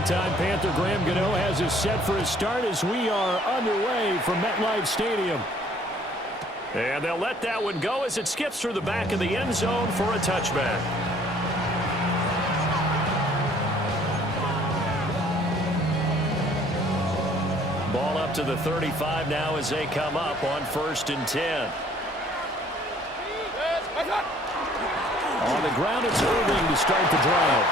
Longtime Panther Graham Gano has us set for his start as we are underway from MetLife Stadium. And they'll let that one go as it skips through the back of the end zone for a touchback. Ball up to the 35 now as they come up on 1st and 10. On the ground, it's Irving to start the drive.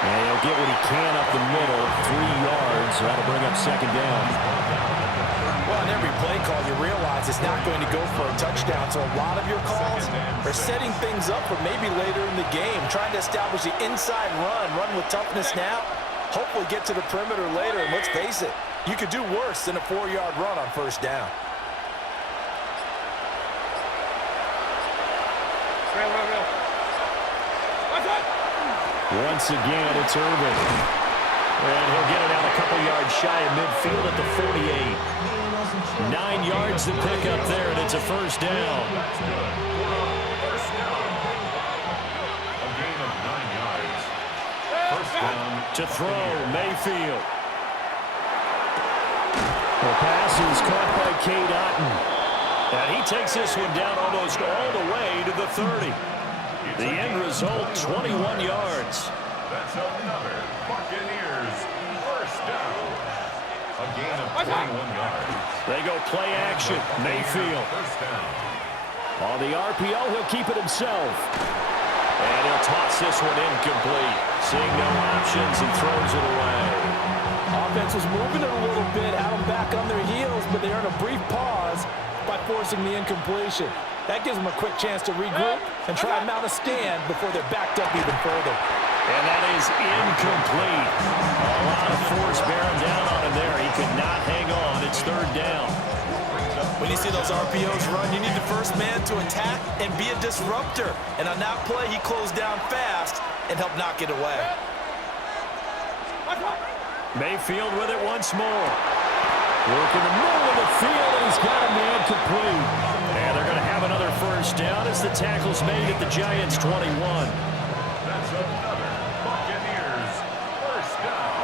And he'll get what he can up the middle, 3 yards. That'll bring up 2nd down. Well, in every play call, you realize it's not going to go for a touchdown. So a lot of your calls are setting things up for maybe later in the game, trying to establish the inside run with toughness now, hopefully get to the perimeter later. And let's face it, you could do worse than a 4-yard run on 1st down. Once again, it's Irving. And he'll get it out a couple yards shy of midfield at the 48. 9 yards to pick up there, and it's a 1st down. A gain of 9 yards. 1st down to throw, Mayfield. The pass is caught by Cade Otton. And he takes this one down almost all the way to the 30. The end result, 21 yards. That's another Buccaneers 1st down. A gain of 21 yards. They go play action. Mayfield. 1st down. On the RPO, he'll keep it himself. And he'll toss this one incomplete. Seeing no options and throws it away. Offense was moving it a little bit, had them back on their heels, but they earned a brief pause by forcing the incompletion. That gives them a quick chance to regroup and try and mount a stand before they're backed up even further. And that is incomplete. A lot of force bearing down on him there. He could not hang on. It's 3rd down. When you see those RPOs run, you need the first man to attack and be a disruptor. And on that play, he closed down fast and helped knock it away. Mayfield with it once more. Work in the middle of the field, and he's got a man complete. And they're going to have another 1st down as the tackle's made at the Giants' 21. That's another Buccaneers 1st down.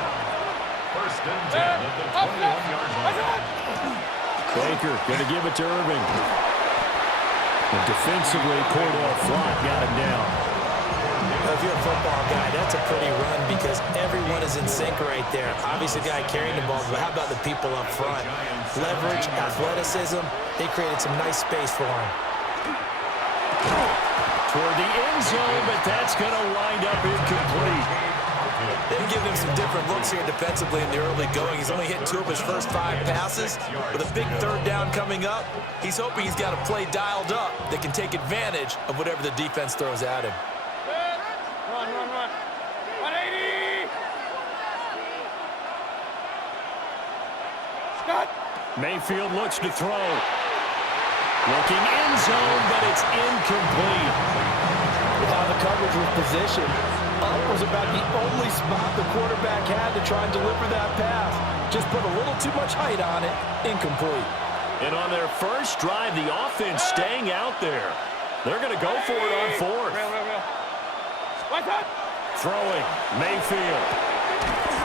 1st and 10 at the 21-yard line. Baker going to give it to Irving. And defensively, Cordell Flott got him down. If you're a football guy, that's a pretty run because everyone is in sync right there. Obviously, the guy carrying the ball, but how about the people up front? Leverage, athleticism, they created some nice space for him. Toward the end zone, but that's going to wind up incomplete. They've given him some different looks here defensively in the early going. He's only hit 2 of his first 5 passes. With a big 3rd down coming up, he's hoping he's got a play dialed up that can take advantage of whatever the defense throws at him. Run. 180. Scott. Mayfield looks to throw. Looking end zone, but it's incomplete. Without the coverage with position, up was about the only spot the quarterback had to try and deliver that pass. Just put a little too much height on it. Incomplete. And on their first drive, the offense staying out there. They're going to go for it on 4th. Throwing, Mayfield.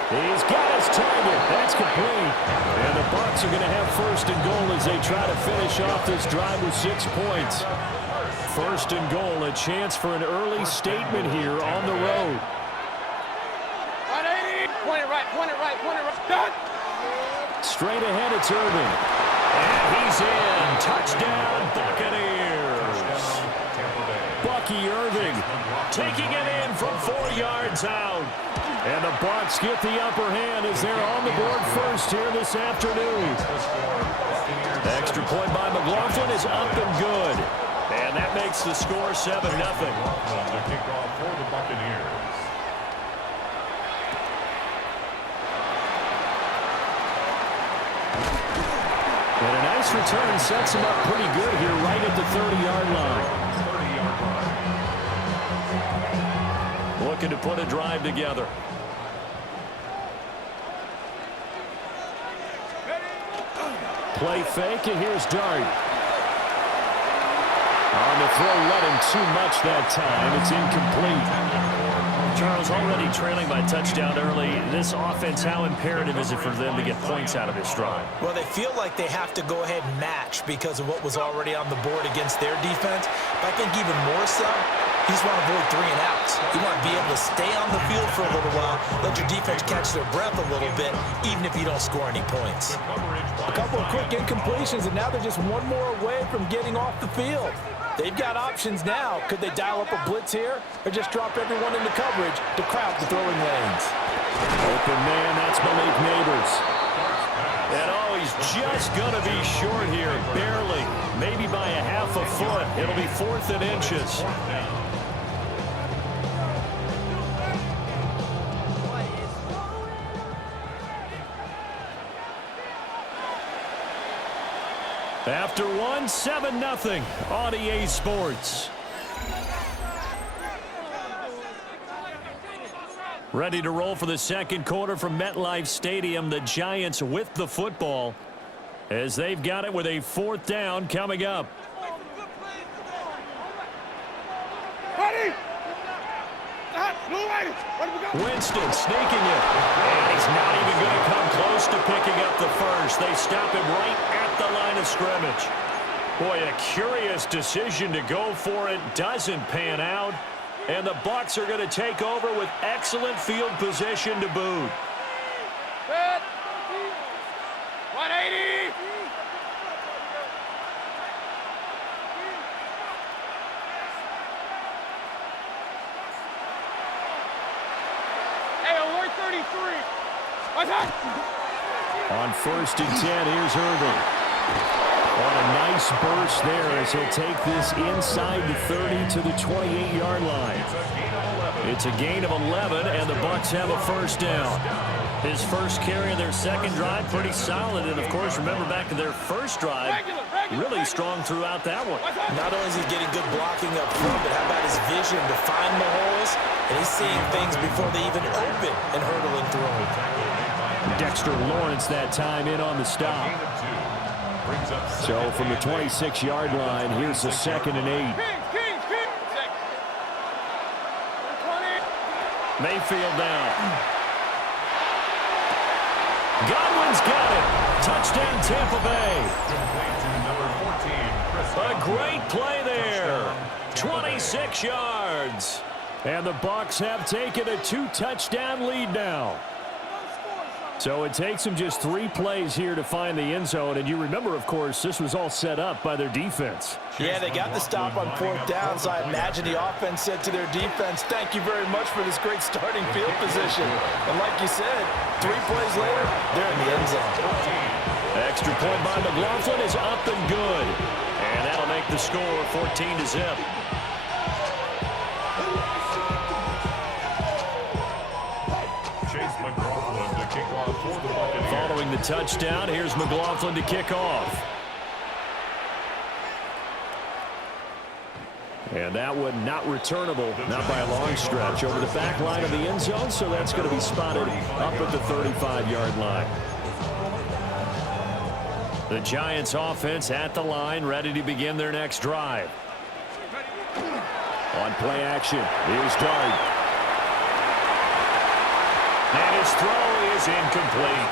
He's got his target. That's complete. And the Bucs are going to have 1st and goal as they try to finish off this drive with 6 points. 1st and goal, a chance for an early statement here on the road. 180. Point it right. Done. Straight ahead, it's Irving. And he's in. Touchdown, Buccaneers. Bucky Irving taking it in from 4 yards out. And the Bucs get the upper hand as they're on the board first here this afternoon. Extra point by McLaughlin is up and good. And that makes the score 7-0. The kickoff for the Buccaneers. And a nice return sets him up pretty good here right at the 30-yard line. 30-yard line. Looking to put a drive together. Play fake, and here's Dart. On the throw, running too much that time. It's incomplete. Charles, already trailing by touchdown early. This offense, how imperative is it for them to get points out of this drive? Well, they feel like they have to go ahead and match because of what was already on the board against their defense. But I think even more so, you just want to avoid 3 and outs. You want to be able to stay on the field for a little while, let your defense catch their breath a little bit, even if you don't score any points. A couple of quick incompletions, and now they're just one more away from getting off the field. They've got options now. Could they dial up a blitz here or just drop everyone into coverage to crowd the throwing lanes? Open man, that's Malik Neighbors. And oh, he's just going to be short here, barely. Maybe by a half a foot. It'll be 4th and inches. After one, 7-0 on EA Sports. Ready to roll for the second quarter from MetLife Stadium. The Giants with the football as they've got it with a 4th down coming up. Winston sneaking it. And he's not even going to come close to picking up the first. They stop him right at the line of scrimmage. Boy, a curious decision to go for it. Doesn't pan out. And the Bucs are going to take over with excellent field position to boot. 180. Hey, we're 33. Attack. On 1st and 10, here's Irving. On a nice burst there as he'll take this inside the 30 to the 28-yard line. It's a gain of 11, and the Bucs have a 1st down. His first carry of their second drive, pretty solid. And, of course, remember back to their first drive, really strong throughout that one. Not only is he getting good blocking up front, but how about his vision to find the holes? And he's seeing things before they even open and hurdling through them. Dexter Lawrence that time in on the stop. So from the 26-yard line, here's the 2nd and 8. Mayfield down. Godwin's got it. Touchdown, Tampa Bay. A great play there. 26 yards. And the Bucs have taken a 2-touchdown lead now. So it takes them just 3 plays here to find the end zone. And you remember, of course, this was all set up by their defense. Yeah, they got the stop on 4th down, so I imagine the offense said to their defense, thank you very much for this great starting field position. And like you said, 3 plays later, they're in the end zone. Extra point by McLaughlin is up and good. And that'll make the score 14-0. Following the touchdown, here's McLaughlin to kick off. And that one not returnable, not by a long stretch, over the back line of the end zone, so that's going to be spotted up at the 35-yard line. The Giants offense at the line, ready to begin their next drive. On play action, here's Dart. And his throw is incomplete.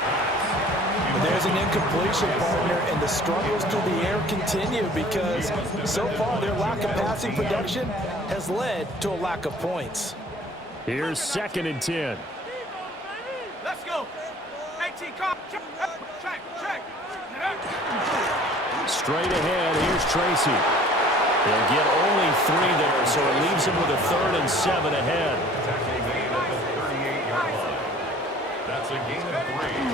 There's an incompletion, partner, and the struggles through the air continue because so far their lack of passing production has led to a lack of points. Here's 2nd and 10. Let's go. Check. Straight ahead, here's Tracy. They'll get only 3 there, so it leaves him with a 3rd and 7 ahead. That's a gain of 3.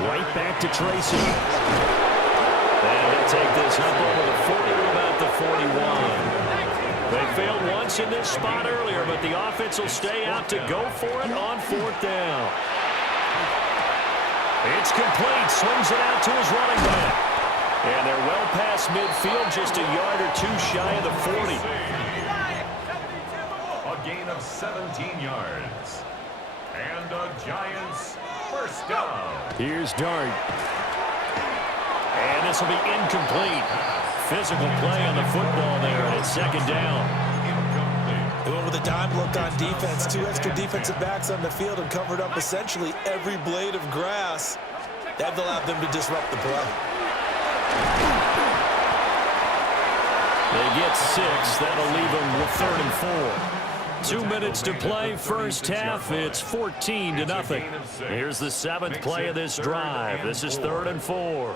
Right back to Tracy. And they'll take this up over the 40 to about the 41. They failed once in this spot earlier, but the offense will stay out to go for it on 4th down. It's complete. Swings it out to his running back. And they're well past midfield, just a yard or 2 shy of the 40. A gain of 17 yards. And the Giants' 1st down. Here's Dart. And this will be incomplete. Physical play on the football there, and it's 2nd down. Incomplete. They went with a dime look on defense. 2 extra defensive backs on the field and covered up essentially every blade of grass. That allowed them to disrupt the play. They get 6. That'll leave them with 3rd and 4. 2 minutes to play, first half. It's 14-0. Here's the 7th play of this drive. This is 3rd and 4.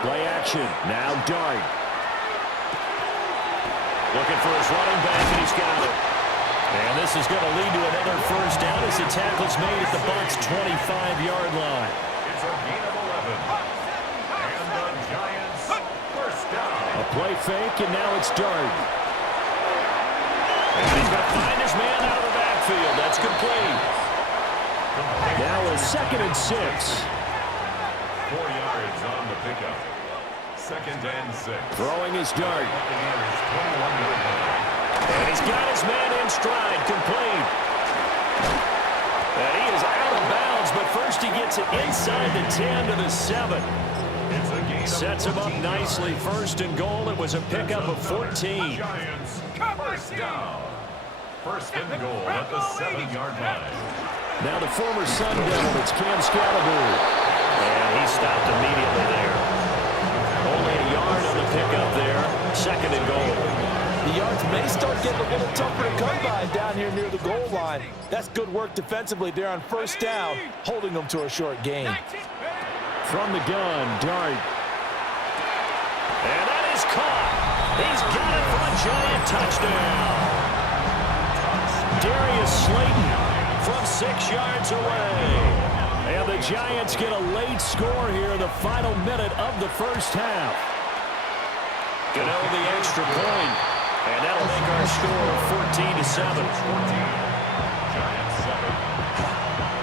Play action. Now Dart. Looking for his running back, and he's got it. And this is going to lead to another first down as the tackle's made at the Bucs' 25-yard line. It's a gain of 11. And the Giants first down. A play fake, and now it's Dart. And he's going to find his man out of the backfield. That's complete. Now a 2nd and 6. 4 yards on the pickup. 2nd and 6. Throwing his Dart. Buccaneers 21-yard line. And he's got his man in stride, complete. And he is out of bounds, but first he gets it inside the 10 to the 7. It's a gain of Sets him up nicely. 1st and goal. It was a pickup of 14. Giants first down. 1st and goal at the 7-yard line. Now the former Sun Devil, it's Cam Scalaboo. And he stopped immediately there. Only a yard on the pickup there. 2nd and goal. The yards may start getting a little tougher to come by down here near the goal line. That's good work defensively there on 1st down, holding them to a short gain. From the gun, Dart. And that is caught. He's got it for a Giant touchdown. Darius Slayton from 6 yards away. And the Giants get a late score here in the final minute of the first half. Gano the extra point. And that'll make our score 14-7. Giants 7.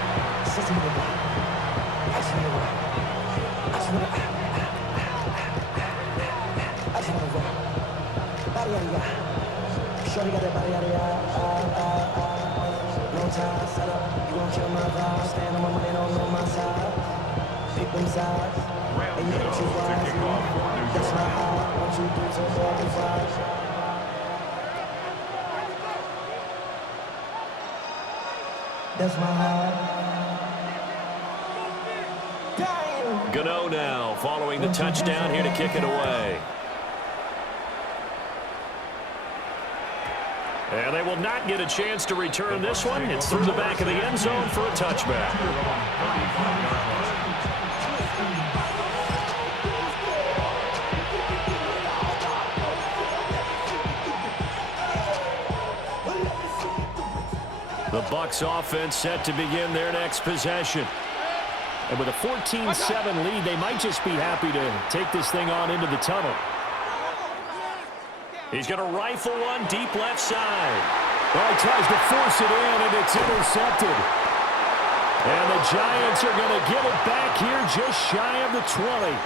That's my heart. Gano now following the touchdown here to kick it away. And they will not get a chance to return this one. It's through the back of the end zone for a touchback. The Bucs offense set to begin their next possession. And with a 14-7 lead, they might just be happy to take this thing on into the tunnel. He's going to rifle one deep left side. Well, he tries to force it in, and it's intercepted. And the Giants are going to give it back here just shy of the 20.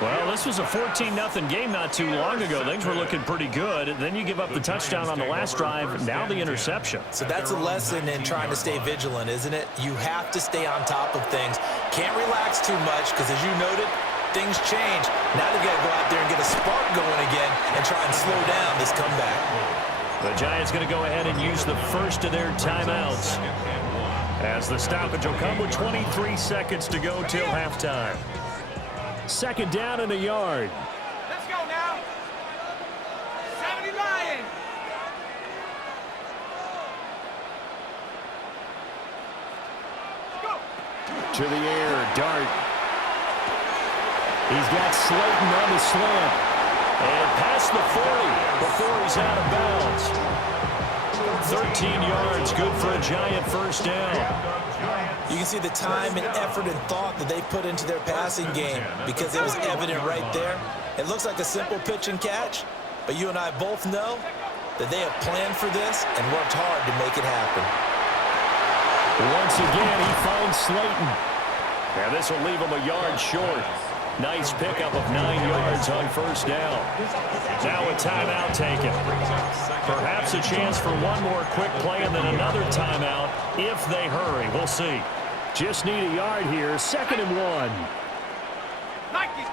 Well, this was a 14-0 game not too long ago. Things were looking pretty good. Then you give up the touchdown on the last drive. Now the interception. So that's a lesson in trying to stay vigilant, isn't it? You have to stay on top of things. Can't relax too much because, as you noted, things change. Now they've got to go out there and get a spark going again and try and slow down this comeback. The Giants going to go ahead and use the first of their timeouts, as the stoppage will come with 23 seconds to go till halftime. 2nd down and a yard. Let's go now. 70 Lions. Go. To the air, Dart. He's got Slayton on the slant. And past the 40 before he's out of bounds. 13 yards, good for a Giant first down. You can see the time and effort and thought that they put into their passing game because it was evident right there. It looks like a simple pitch and catch, but you and I both know that they have planned for this and worked hard to make it happen. Once again, he finds Slayton. And this will leave him a yard short. Nice pickup of 9 yards on first down. Now a timeout taken. Perhaps a chance for one more quick play and then another timeout if they hurry. We'll see. Just need a yard here. 2nd and 1. Nike.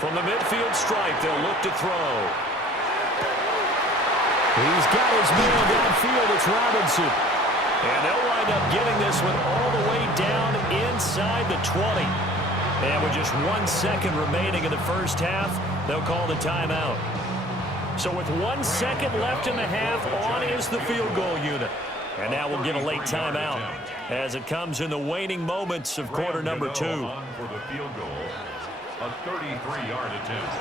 From the midfield stripe, they'll look to throw. He's got his man downfield. It's Robinson. And they'll wind up getting this one all the way down inside the 20. And with just 1 second remaining in the first half, they'll call the timeout. So with 1 second left in the half, on is the field goal unit. And now we'll get a late timeout as it comes in the waning moments of quarter number 2. For the field goal, a 33-yard attempt.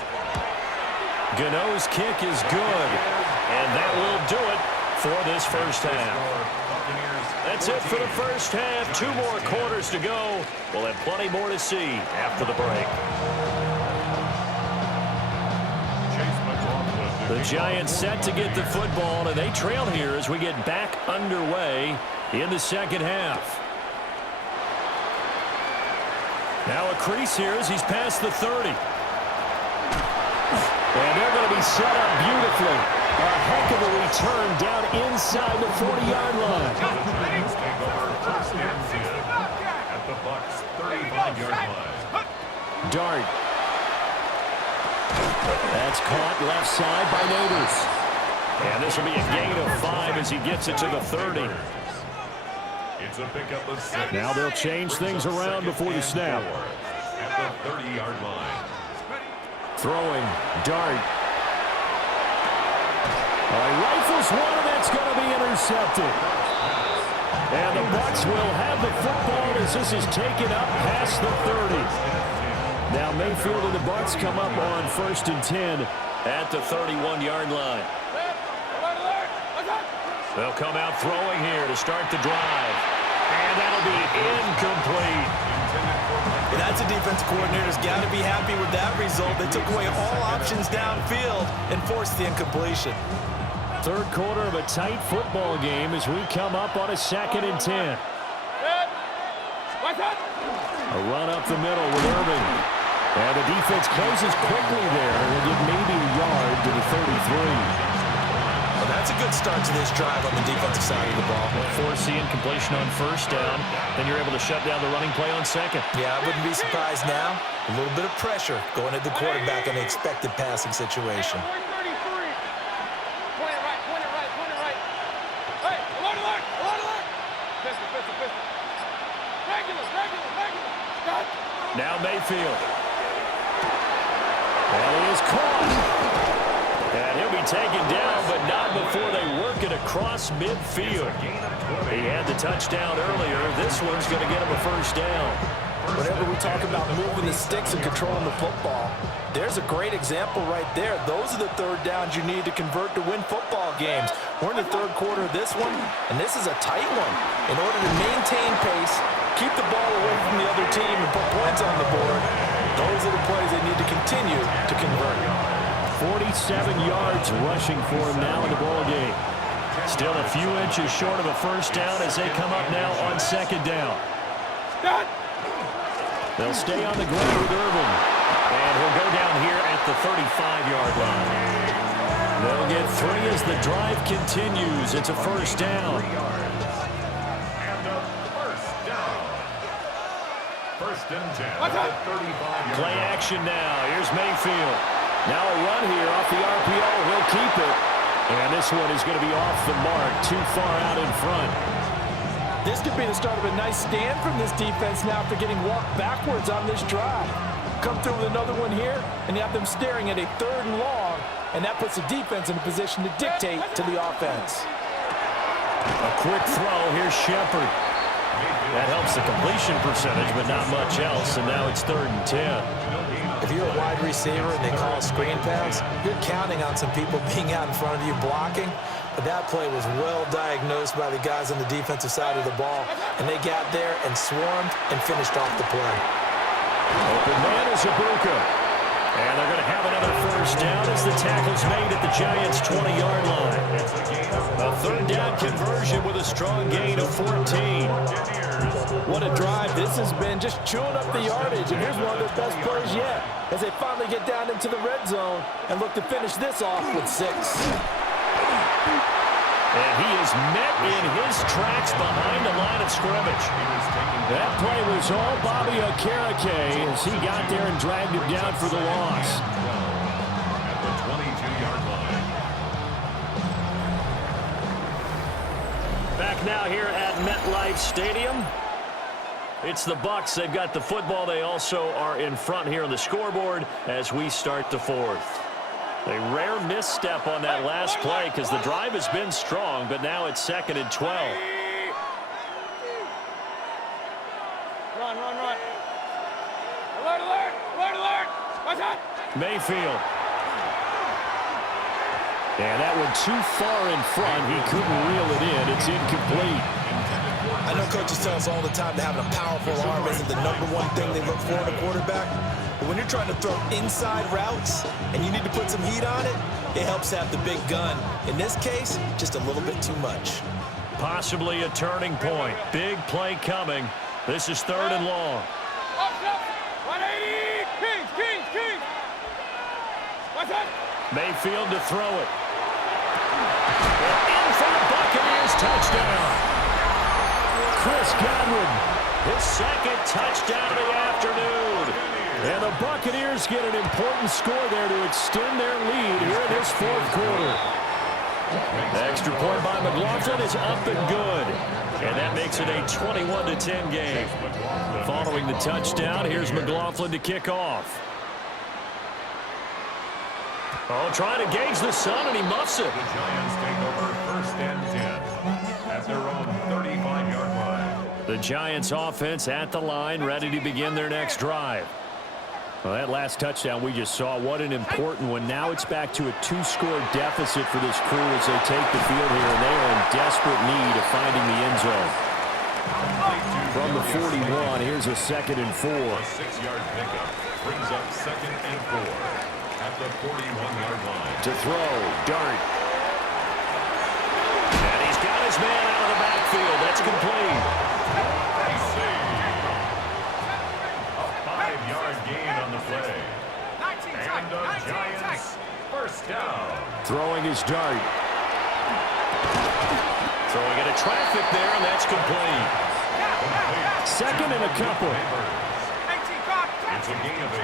Gano's kick is good, and that will do it for this first half. That's it for the first half. 2 more quarters to go. We'll have plenty more to see after the break. The Giants set to get the football, and they trail here as we get back underway in the second half. Now a crease here as he's past the 30. And they're going to be set up beautifully. A heck of a return down inside the 40-yard line. First and 10 at the Bucs' 35-yard line. Dart. That's caught left side by Neighbors. And this will be a gain of 5 as he gets it to the 30. It's a pickup of 6. Now they'll change things around before the snap. At the 30-yard line. Throwing. Dart. He rifles one, and that's going to be intercepted. And the Bucs will have the football as this is taken up past the 30. Now Mayfield and the Bucs come up on 1st and 10 at the 31-yard line. They'll come out throwing here to start the drive. And that'll be incomplete. Well, that's a defensive coordinator's got to be happy with that result. They took away all options downfield and forced the incompletion. Third quarter of a tight football game as we come up on a 2nd and 10. A run up the middle with Irving. And the defense closes quickly there. They'll get maybe a yard to the 33. Well, that's a good start to this drive on the defensive side of the ball. Force the incompletion on 1st down. Then you're able to shut down the running play on 2nd. Yeah, I wouldn't be surprised now. A little bit of pressure going at the quarterback in an expected passing situation. Now Mayfield. And he is caught. And he'll be taken down, but not before they work it across midfield. He had the touchdown earlier. This one's going to get him a 1st down. Whenever we talk about moving the sticks and controlling the football, there's a great example right there. Those are the 3rd downs you need to convert to win football games. We're in the 3rd quarter of this one, and this is a tight one. In order to maintain pace, keep the ball away from the other team, and put points on the board, those are the plays they need to continue to convert. 47 yards rushing for him now in the ball game. Still a few inches short of a 1st down as they come up now on 2nd down. They'll stay on the ground with Irving. And he'll go down here at the 35-yard line. They'll get 3 as the drive continues. It's a 1st down. And a 1st down. 1st and 10 at the 35-yard Play line. action now. Here's Mayfield. Now a run here off the RPO. He'll keep it. And this one is going to be off the mark. Too far out in front. This could be the start of a nice stand from this defense now after getting walked backwards on this drive. Come through with another one here, and you have them staring at a 3rd and long, and that puts the defense in a position to dictate to the offense. A quick throw. Here's Shepard. That helps the completion percentage, but not much else, and now it's 3rd and 10. If you're a wide receiver and they call a screen pass, you're counting on some people being out in front of you blocking. But that play was well diagnosed by the guys on the defensive side of the ball, and they got there and swarmed and finished off the play. Open man is Ibuka. And they're going to have another 1st down as the tackle's made at the Giants' 20-yard line. A 3rd down conversion with a strong gain of 14. What a drive this has been, just chewing up the yardage, and here's one of their best plays yet as they finally get down into the red zone and look to finish this off with 6. And he is met in his tracks behind the line of scrimmage. That play was all Bobby Okereke as he got there and dragged him down for the loss. At the 22-yard line. back now here at MetLife Stadium. It's the Bucs. They've got the football. They also are in front here on the scoreboard as we start the fourth. A rare misstep on that last play because the drive has been strong, but now it's 2nd and 12. Run. Alert. What's that? Mayfield. And that one too far in front. He couldn't reel it in. It's incomplete. I know coaches tell us all the time that having a powerful arm isn't the #1 thing they look for in a quarterback. But when you're trying to throw inside routes and you need to put some heat on it, it helps have the big gun. In this case, just a little bit too much. Possibly a turning point. Big play coming. This is 3rd and long. 180. Kings. What's that? Mayfield to throw it. In for the Buccaneers touchdown. Chris Godwin, his 2nd touchdown of the afternoon. And the Buccaneers get an important score there to extend their lead here in this 4th quarter. The extra point by McLaughlin is up and good. And that makes it a 21-10 game. Following the touchdown, here's McLaughlin to kick off. Oh, trying to gauge the sun, and he muffs it. The Giants take over 1st and 10 at their own 35-yard line. The Giants offense at the line, ready to begin their next drive. Well, that last touchdown we just saw, what an important one. Now it's back to a 2-score deficit for this crew as they take the field here, and they are in desperate need of finding the end zone. From the 41, here's a 2nd and 4. A 6-yard pickup brings up 2nd and 4 at the 41-yard line. To throw, Dart. And he's got his man out of the backfield. That's complete. A 5-yard gain on the play. And the Giants 1st down. Throwing his Dart. Throwing into traffic there, and that's complete. 2nd and a couple. It's a gain of 8.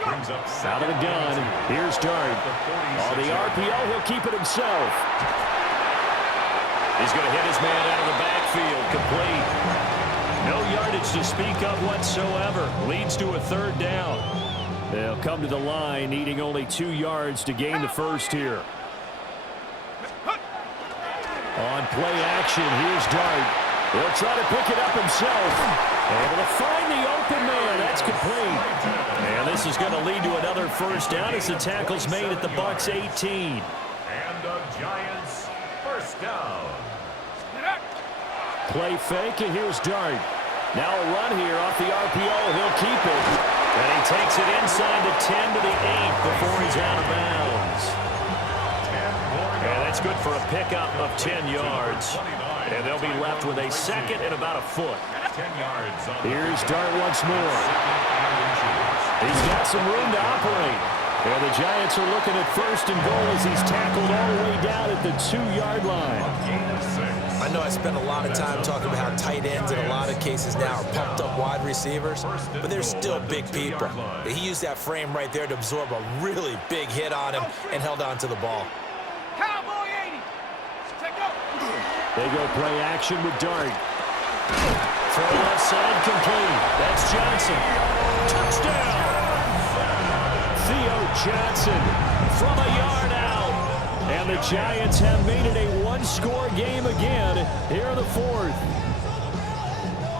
Brings up Out of the gun. Here's Dart. On the RPO, he'll keep it himself. He's going to hit his man out of the backfield. Complete. No yardage to speak of whatsoever. Leads to a 3rd down. They'll come to the line, needing only 2 yards to gain the first here. On play action, here's Dart. He'll try to pick it up himself. Able to find the open man. That's complete. And this is going to lead to another 1st down as the tackle's made at the Bucs 18. And the Giants 1st down. Play fake, and here's Dart. Now a run here off the RPO. He'll keep it. And he takes it inside the 10 to the 8 before he's out of bounds. And that's good for a pickup of 10 yards. And they'll be left with a 2nd and about a foot. 10 yards on Here's Dart once more. He's got some room to operate. And the Giants are looking at 1st and goal as he's tackled all the way down at the 2-yard line. I know I spent a lot of time talking about how tight ends in a lot of cases now are pumped up wide receivers, but they're still big people. He used that frame right there to absorb a really big hit on him and held on to the ball. Cowboy 80. Check go. They go play action with Dart. Throw left side complete. That's Johnson. Touchdown. Theo Johnson from a yard out. And the Giants have made it a 1-score game again here in the 4th.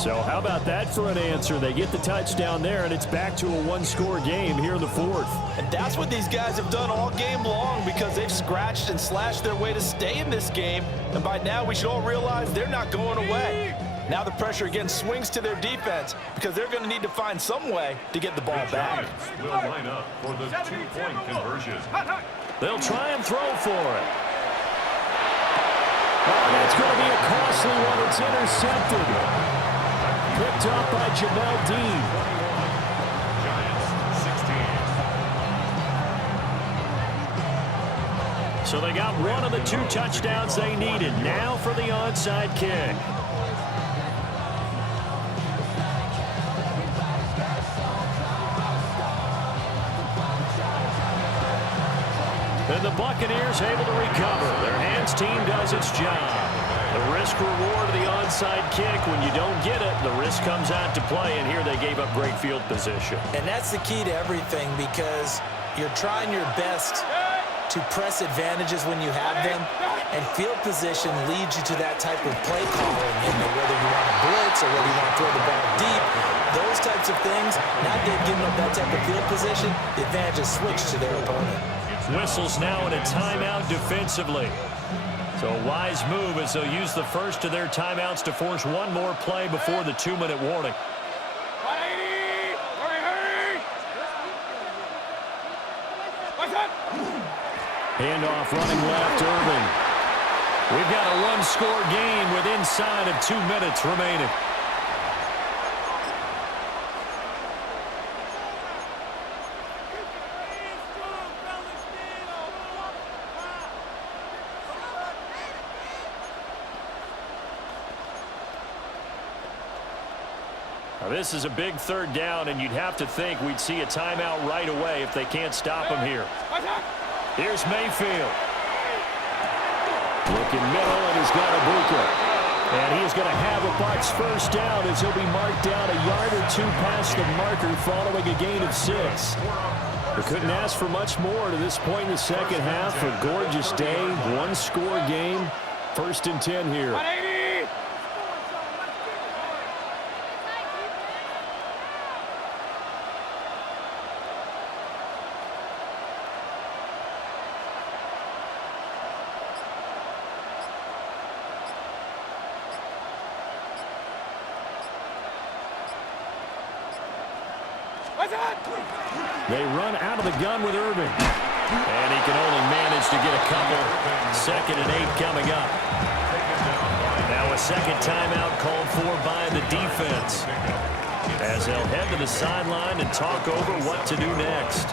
So how about that for an answer? They get the touchdown there, and it's back to a 1-score game here in the 4th. And that's what these guys have done all game long because they've scratched and slashed their way to stay in this game. And by now, we should all realize they're not going away. Now the pressure again swings to their defense because they're going to need to find some way to get the ball back. Will line up for the 2-point conversion. They'll try and throw for it. Oh, that's going to be a costly one. It's intercepted. Picked up by Jamel Dean. Giants 16. So they got one of the 2 touchdowns they needed. Now for the onside kick. And the Buccaneers able to recover. Their hands team does its job. The risk reward of the onside kick. When you don't get it, the risk comes out to play, and here they gave up great field position. And that's the key to everything, because you're trying your best to press advantages when you have them, and field position leads you to that type of play calling, whether you want to blitz or whether you want to throw the ball deep, those types of things. Now they've given up that type of field position, the advantage is switched to their opponent. Whistles now in a timeout defensively. So a wise move as they'll use the first of their timeouts to force one more play before the 2-minute warning. Handoff running left, Irving. We've got a one-score game with inside of 2 minutes remaining. Now this is a big third down, and you'd have to think we'd see a timeout right away if they can't stop him here. Here's Mayfield. Looking middle, and he's got Ibuka. And he's going to have a Bucs first down as he'll be marked down a yard or two past the marker following a gain of 6. We couldn't ask for much more to this point in the second half. A gorgeous day, one-score game. 1st and 10 here. They run out of the gun with Irving. And he can only manage to get a couple. 2nd and 8 coming up. Now a second timeout called for by the defense, as they'll head to the sideline and talk over what to do next.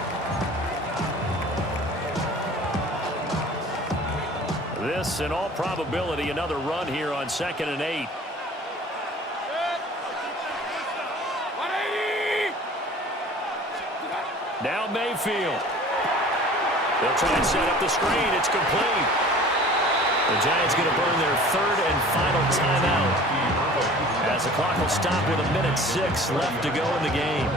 This, in all probability, another run here on 2nd and 8. Now Mayfield. They'll try and set up the screen. It's complete. The Giants going to burn their 3rd and final timeout, as the clock will stop with 1:06 left to go in the game.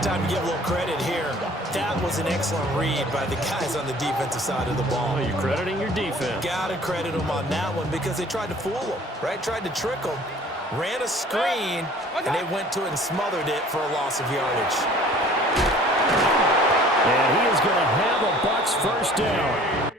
Time to give a little credit here. That was an excellent read by the guys on the defensive side of the ball. Well, you're crediting your defense. Got to credit them on that one, because they tried to fool them, right? Tried to trick them. Ran a screen, and they went to it and smothered it for a loss of yardage. And he is going to have a Bucs first down.